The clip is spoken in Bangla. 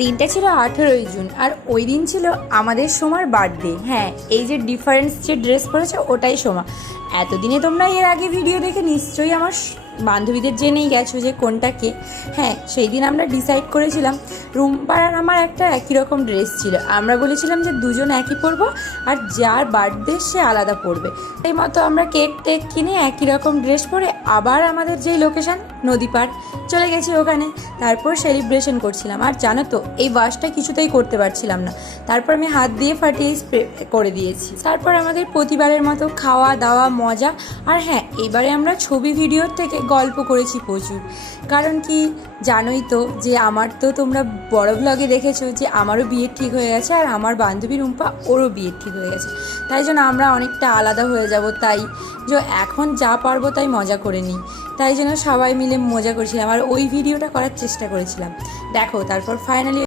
দিনটা ছিল 18ই জুন, আর ওই দিন ছিল আমাদের সোমার বার্থডে। হ্যাঁ, এই যে ডিফারেন্স যে ড্রেস পরেছে ওটাই সোমা। এতদিনে তোমরা এর আগে ভিডিও দেখে নিশ্চয়ই আমার বান্ধবীদের জেনেই গেছো যে কোনটা কে। হ্যাঁ, সেই দিন আমরা ডিসাইড করেছিলাম রুম্পার আর আমার একটা একই রকম ড্রেস ছিল। আমরা বলেছিলাম যে দুজন একই পরবো, আর যার বার্থডে সে আলাদা পরবে। এই মতো আমরা কেক টেক কিনে একই রকম ড্রেস পরে আবার আমাদের যেই লোকেশান নদী পার চলে গেছি ওখানে। তারপর সেলিব্রেশন করছিলাম, আর জানো তো এই বাসটা কিছুতেই করতে পারছিলাম না। তারপর আমি হাত দিয়ে ফাটিয়ে স্প্রে করে দিয়েছি। তারপর আমাদের প্রতিবারের মতো খাওয়া দাওয়া মজা। আর হ্যাঁ, এবারে আমরা ছবি ভিডিওর থেকে গল্প করেছি প্রচুর। কারণ কি জানোই তো যে আমার তো তোমরা বড় ব্লগে দেখেছো যে আমারও বিয়ে ঠিক হয়ে গেছে, আর আমার বান্ধবী রুম্পা ওরও বিয়ে ঠিক হয়ে গেছে। তাই জন্য আমরা অনেকটা আলাদা হয়ে যাব, তাই যে এখন যা পারবো তাই মজা করে নিই। তাই জন্য সবাই মিলে মজা করছিলাম আর ওই ভিডিওটা করার চেষ্টা করেছিলাম। দেখো তারপর ফাইনালি